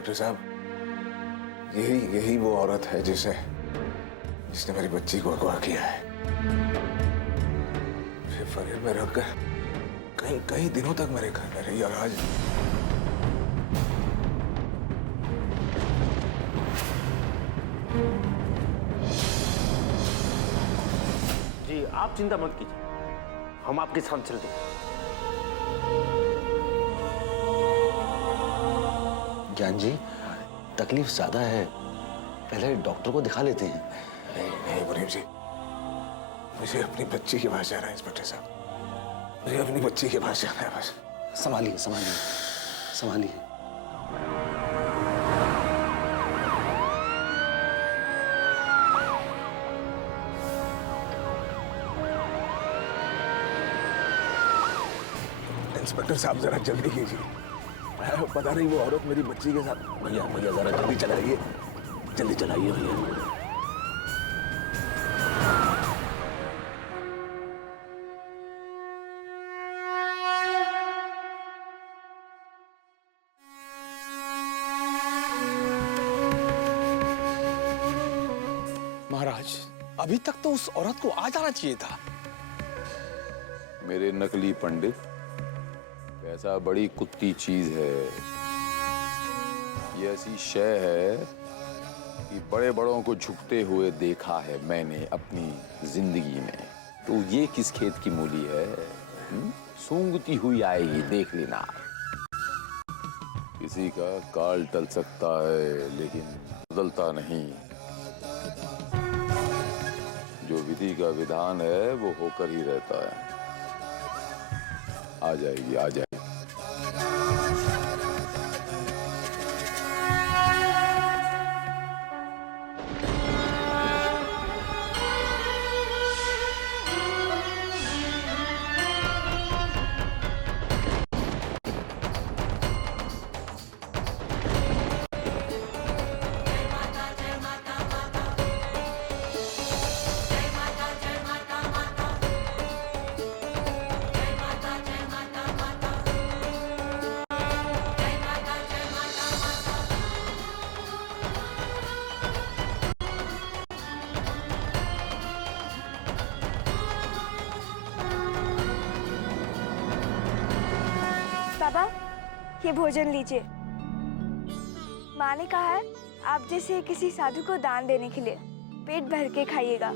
Inspector साहब, यही वो औरत है जिसने मेरी बच्ची को अगवा किया है। शिफर में रखकर कई दिनों तक मेरे घर में रही और आज जी आप चिंता मत कीजिए, हम आपके साथ चलते हैं। ज्ञान जी, तकलीफ ज्यादा है, पहले डॉक्टर को दिखा लेते हैं। नहीं मुनीम जी, मुझे अपनी बच्ची के पास जाना है इंस्पेक्टर साहब, मुझे अपनी बच्ची के पास जाना है बस। संभालिए संभालिए संभालिए। इंस्पेक्टर साहब जरा जल्दी कीजिए, पता नहीं वो औरत मेरी बच्ची के साथ। भैया जरा जल्दी चलाइए, जल्दी चलाइए भैया। महाराज, अभी तक तो उस औरत को आ जाना चाहिए था। मेरे नकली पंडित, पैसा बड़ी कुत्ती चीज है। ये ऐसी शय है कि बड़े बड़ों को झुकते हुए देखा है मैंने अपनी जिंदगी में। तो ये किस खेत की मूली है? सूंघती हुई आएगी, देख लेना। किसी का काल टल सकता है लेकिन बदलता नहीं। जो विधि का विधान है वो होकर ही रहता है। आ जाएगी, आ जाएगी। बाबा, ये भोजन लीजिए। माँ ने कहा है आप जैसे किसी साधु को दान देने के लिए। पेट भर के खाइएगा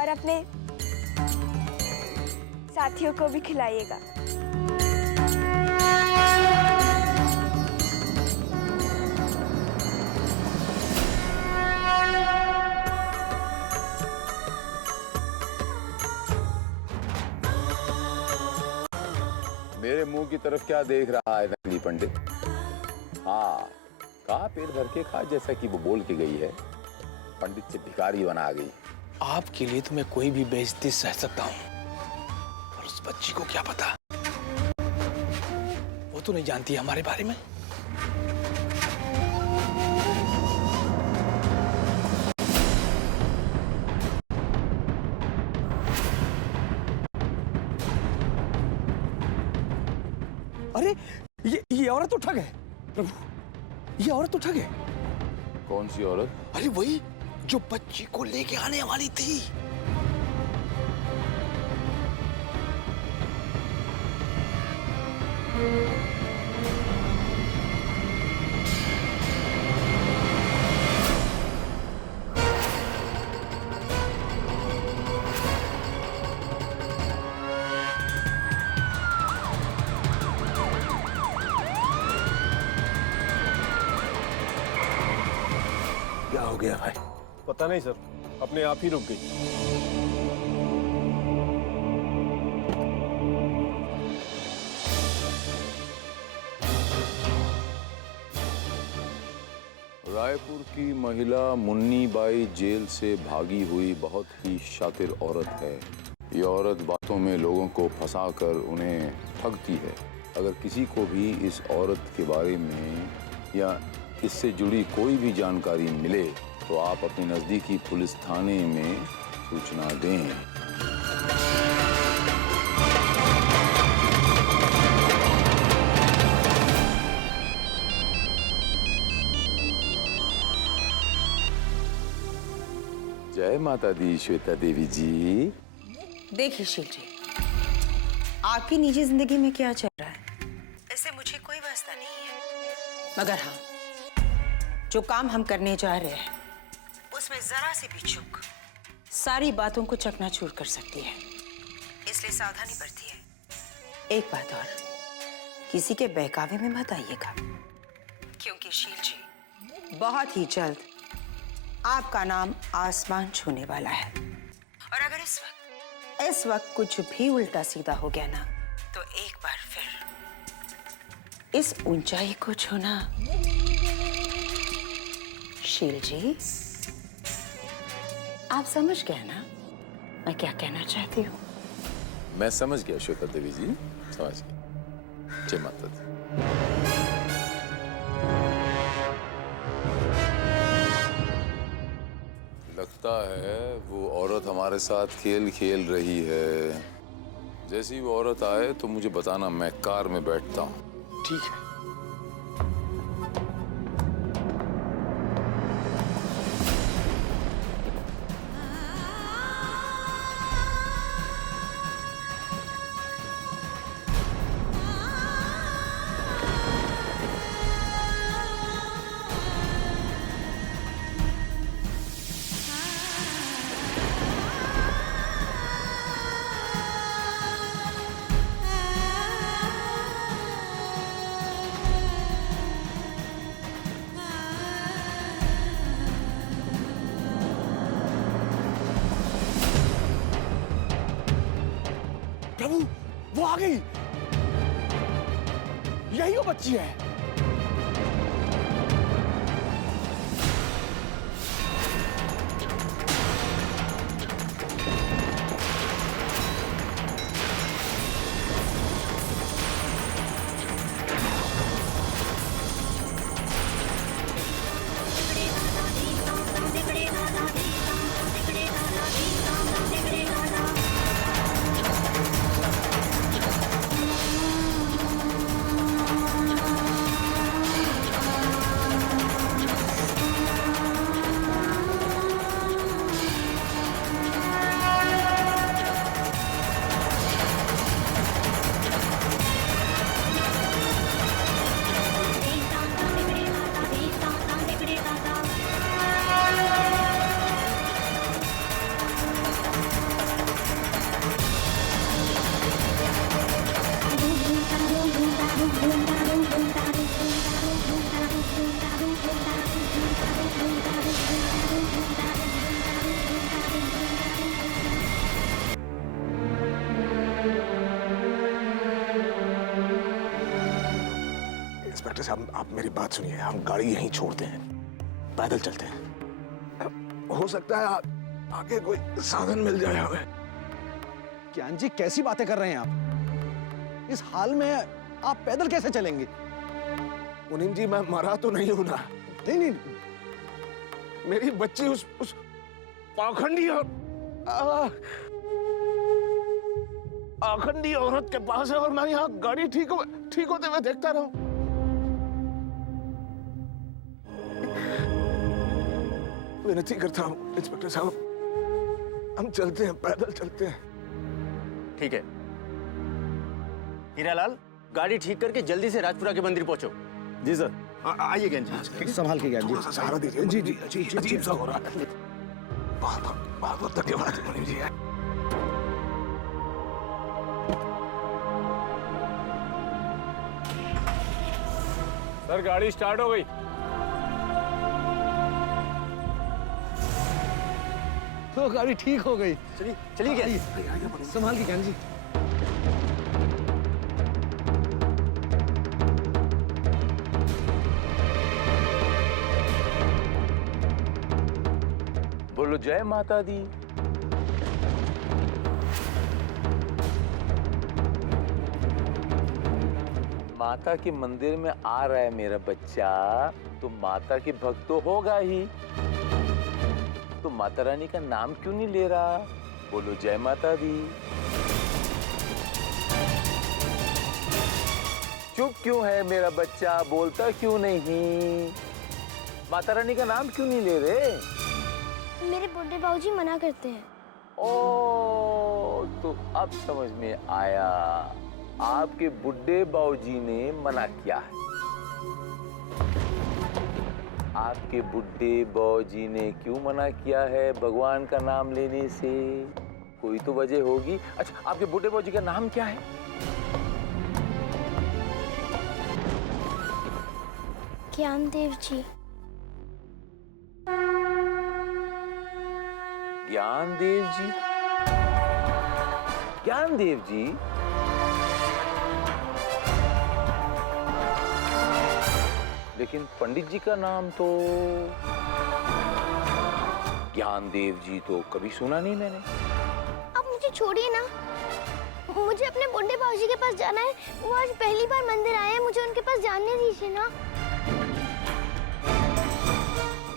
और अपने साथियों को भी खिलाइएगा। मेरे मुंह की तरफ क्या देख रहा है नकली पंडित? हाँ, कहा पेट भर के खा, जैसा कि वो बोल के गई है। पंडित से भिखारी बना गई। आपके लिए तो मैं कोई भी बेइज्जती सह सकता हूँ, और उस बच्ची को क्या पता, वो तो नहीं जानती है हमारे बारे में। अरे ये औरत तो ठग है प्रभु, ये औरत तो ठग है। कौन सी औरत? अरे वही जो बच्ची को लेके आने वाली थी। क्या हो गया भाई? पता नहीं सर, अपने आप ही रुक गई। रायपुर की महिला मुन्नी बाई जेल से भागी हुई बहुत ही शातिर औरत है। ये औरत बातों में लोगों को फंसाकर उन्हें ठगती है। अगर किसी को भी इस औरत के बारे में या इससे जुड़ी कोई भी जानकारी मिले तो आप अपने नजदीकी पुलिस थाने में सूचना दें। जय माता दी श्वेता देवी जी। देखिए शील जी, आपकी निजी जिंदगी में क्या चल रहा है इससे मुझे कोई वास्ता नहीं है, मगर हाँ, जो काम हम करने जा रहे हैं उसमें जरा सी भी चूक सारी बातों को चकनाचूर कर सकती है, इसलिए सावधानी बरतिए। एक बात और, किसी के बहकावे में मत आइएगा, क्योंकि शील जी बहुत ही जल्द आपका नाम आसमान छूने वाला है। और अगर इस वक्त कुछ भी उल्टा सीधा हो गया ना, तो एक बार फिर इस ऊंचाई को छूना। शील जी, आप समझ गए ना मैं क्या कहना चाहती हूँ? मैं समझ गया श्वेता देवी जी, समझ गया। जय माता दी। लगता है वो औरत हमारे साथ खेल खेल रही है। जैसी वो औरत आए तो मुझे बताना, मैं कार में बैठता हूँ। ठीक है। प्रभु, वो आ गई। यही वो बच्ची है। इंस्पेक्टर साहब, आप मेरी बात सुनिए। हम गाड़ी यहीं छोड़ते हैं, पैदल चलते हैं। हो सकता है आगे कोई साधन मिल जाए हमें। ज्ञान जी, कैसी बातें कर रहे हैं आप? इस हाल में आप पैदल कैसे चलेंगे? मुनीम जी, मैं मरा तो नहीं हूं ना। नहीं नहीं, मेरी बच्ची उस पाखंडी और आखंडी औरत के पास है और मैं यहाँ गाड़ी ठीक होते हुए देखता रहूं। विनती करता हूं इंस्पेक्टर साहब, हम चलते हैं, पैदल चलते हैं। ठीक है हीरालाल, गाड़ी ठीक करके जल्दी से राजपुरा के मंदिर पहुंचो। जी सर। आइए ज्ञान जी। संभाल के ज्ञान जी। थोड़ा सा सहारा दीजिए। जी जी जी, अजीब सा हो रहा है। बहुत धन्यवाद मुनीम जी। सर, गाड़ी स्टार्ट हो गई। तो गाड़ी ठीक हो गई। चलिए चलिए ज्ञान। संभाल के ज्ञान जी। बोलो जय माता दी। माता के मंदिर में आ रहा है मेरा बच्चा, तो माता के भक्त तो होगा ही। तो माता रानी का नाम क्यों नहीं ले रहा? बोलो जय माता दी। चुप क्यों है मेरा बच्चा, बोलता क्यों नहीं? माता रानी का नाम क्यों नहीं ले रहे? मेरे बुड्ढे बाबूजी मना करते हैं। ओ, तो अब समझ में आया, आपके बुड्ढे बाबूजी ने मना किया है। आपके बुड्ढे बाबूजी ने क्यों मना किया है भगवान का नाम लेने से? कोई तो वजह होगी। अच्छा, आपके बुड्ढे बाबूजी का नाम क्या है? ज्ञानदेव जी। ज्ञानदेव जी? ज्ञानदेव जी? लेकिन पंडित जी का नाम तो ज्ञानदेव जी तो कभी सुना नहीं मैंने। अब मुझे छोड़िए ना, मुझे अपने बुड्ढे बाबूजी के पास जाना है। वो आज पहली बार मंदिर आए हैं, मुझे उनके पास जाने दीजिए ना।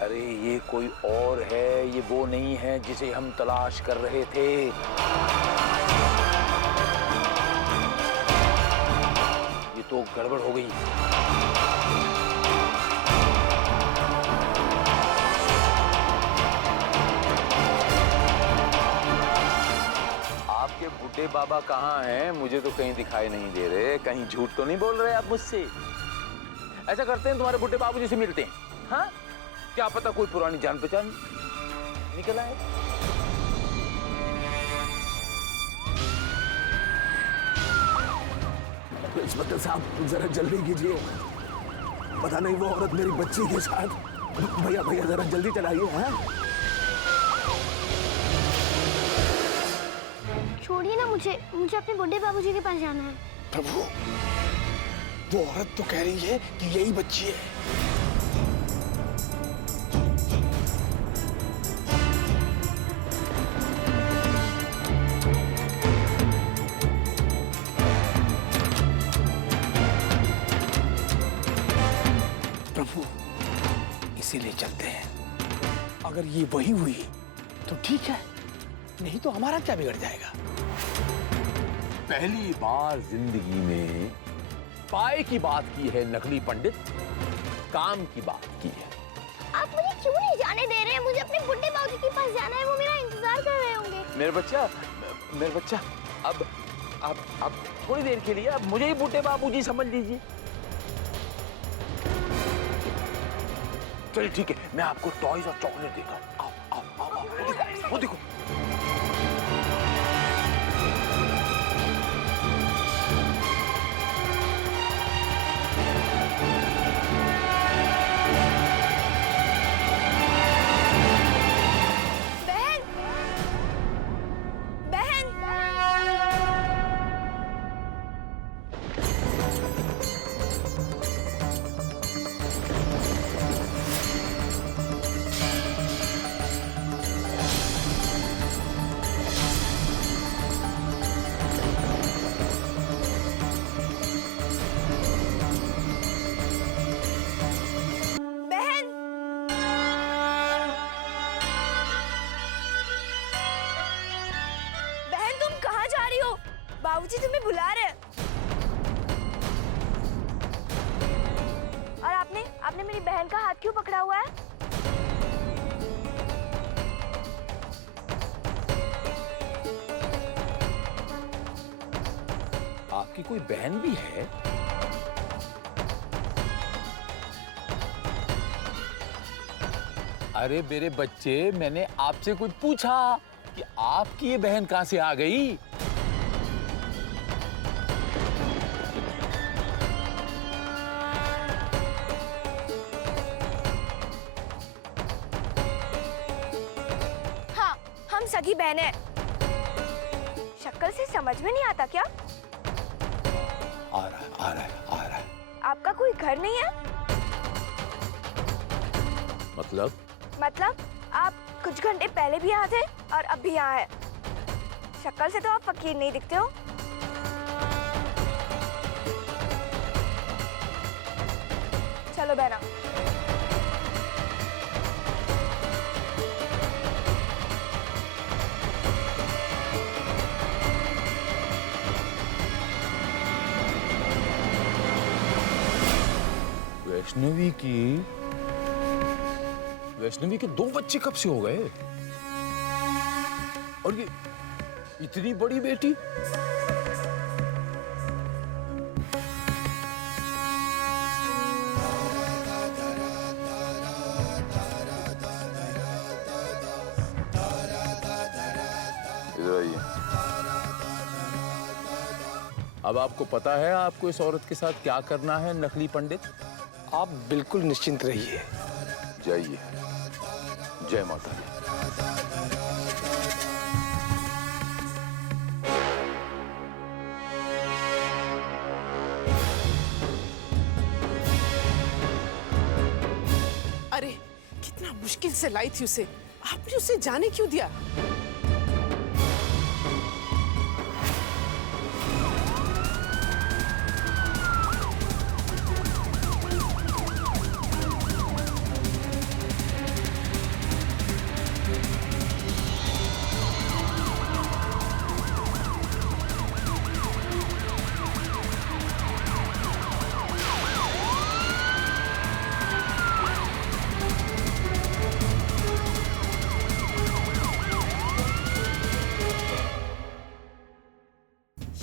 अरे ये कोई और है, ये वो नहीं है जिसे हम तलाश कर रहे थे। ये तो गड़बड़ हो गई। आपके बुड्ढे बाबा कहाँ हैं? मुझे तो कहीं दिखाई नहीं दे रहे। कहीं झूठ तो नहीं बोल रहे आप मुझसे? ऐसा करते हैं, तुम्हारे बुड्ढे बाबूजी से मिलते हैं। हाँ, क्या पता कोई पुरानी जान पहचान निकल आए। इंस्पेक्टर साहब जरा जल्दी कीजिए, पता नहीं वो औरत मेरी बच्ची के साथ। भैया भैया जरा जल्दी चलाइए। हैं? छोड़िए ना मुझे अपने बुड्ढे बाबूजी के पास जाना है। प्रभु, वो औरत तो कह रही है कि यही बच्ची है। प्रभु, इसीलिए चलते हैं। अगर ये वही हुई तो ठीक है, नहीं तो हमारा क्या बिगड़ जाएगा। पहली बार जिंदगी में पाए की बात की है नकली पंडित, काम की बात की है। आप मुझे क्यों नहीं जाने दे रहे हैं? मुझे अपने बुड्ढे बाबूजी के पास जाना है, वो मेरा इंतजार कर रहे होंगे। मेरे बच्चा, अब थोड़ी देर के लिए अब मुझे ही बुड्ढे बाबूजी समझ लीजिए। चलिए ठीक है, मैं आपको टॉयज और चॉकलेट देता हूँ। आओ आओ आओ, वो देखो। बाबूजी तुम्हें बुला रहे हैं। और आपने मेरी बहन का हाथ क्यों पकड़ा हुआ है? आपकी कोई बहन भी है? अरे मेरे बच्चे, मैंने आपसे कुछ पूछा कि आपकी ये बहन कहां से आ गई? हाँ, हम सगी बहन हैं। शक्ल से समझ में नहीं आता क्या? आ रहा है। आपका कोई घर नहीं है? मतलब आप कुछ घंटे पहले भी यहाँ थे और अब भी यहाँ है। शक्ल से तो आप फकीर नहीं दिखते हो। चलो बहना। वैष्णवी के 2 बच्चे कब से हो गए? और ये इतनी बड़ी बेटी। इधर आइए। अब आपको पता है आपको इस औरत के साथ क्या करना है नकली पंडित? आप बिल्कुल निश्चिंत रहिए। जाइए। जय माता दी। अरे कितना मुश्किल से लाई थी उसे, आपने उसे जाने क्यों दिया?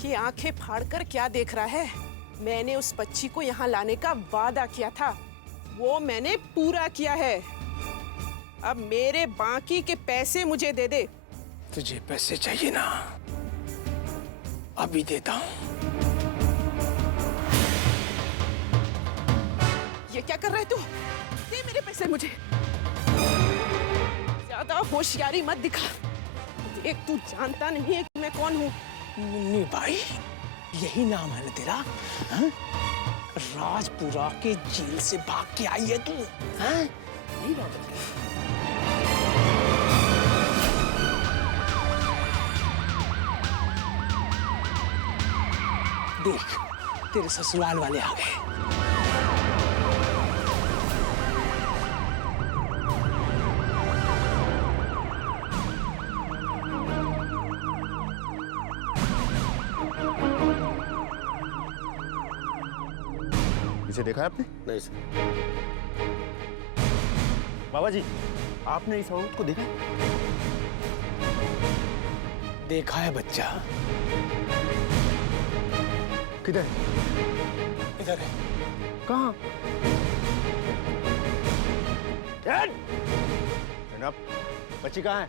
ये आंखें फाड़कर क्या देख रहा है? मैंने उस बच्ची को यहाँ लाने का वादा किया था, वो मैंने पूरा किया है। अब मेरे बाकी के पैसे मुझे दे दे। तुझे पैसे चाहिए ना? अभी देता हूँ। ये क्या कर रहा है तू? दे मेरे पैसे मुझे। ज्यादा होशियारी मत दिखा। देख, तू जानता नहीं है कि मैं कौन हूँ। मुन्नी भाई, यही नाम है ना तेरा? हाँ? राजपुरा के जेल से भाग के आई है तू? हाँ? यही बात है। देख, तेरे ससुराल वाले आ गए। इसे देखा है आपने? नहीं सर। बाबा जी, आपने इस औरत को देखा? देखा है बच्चा। किधर? इधर है। कहाँ? जनाब, बच्ची कहाँ है?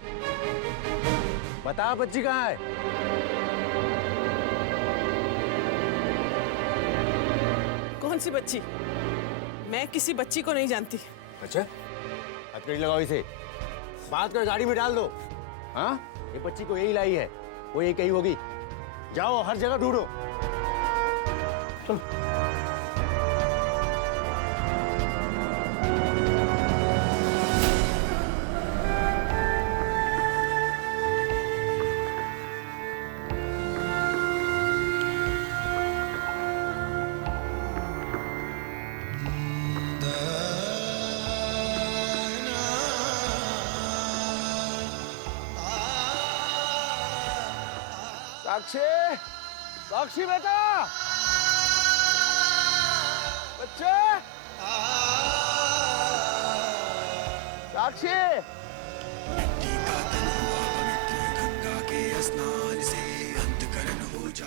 बता, बच्ची कहाँ है? कौन सी बच्ची? मैं किसी बच्ची को नहीं जानती। अच्छा, हथकड़ी लगाओ इसे, बात कर गाड़ी में डाल दो। हाँ, ये बच्ची को यही लाई है, वो यही कहीं होगी। जाओ, हर जगह ढूंढो। चलो। साक्षी, साक्षी बेटा, बच्चे, साक्षी।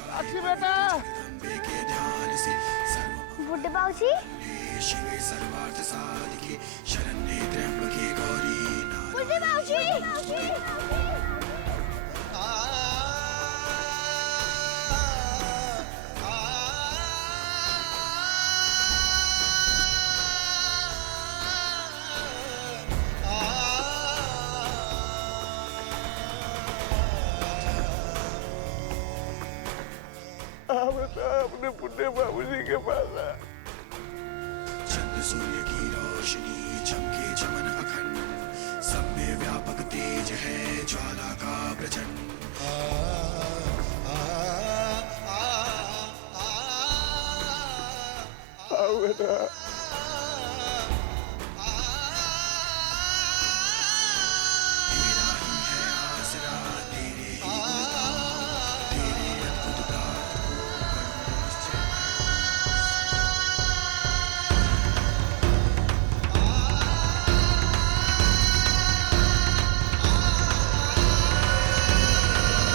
साक्षी बेटा। बुड्ढे बाबूजी, बुड्ढे बाबूजी। अपने बुड्ढे बाबूजी के पास आ। चंद्र सूर्य की रोशनी चमके चमन अखंड, सब में व्यापक तेज है ज्वाला का प्रचंड। आओ बेटा।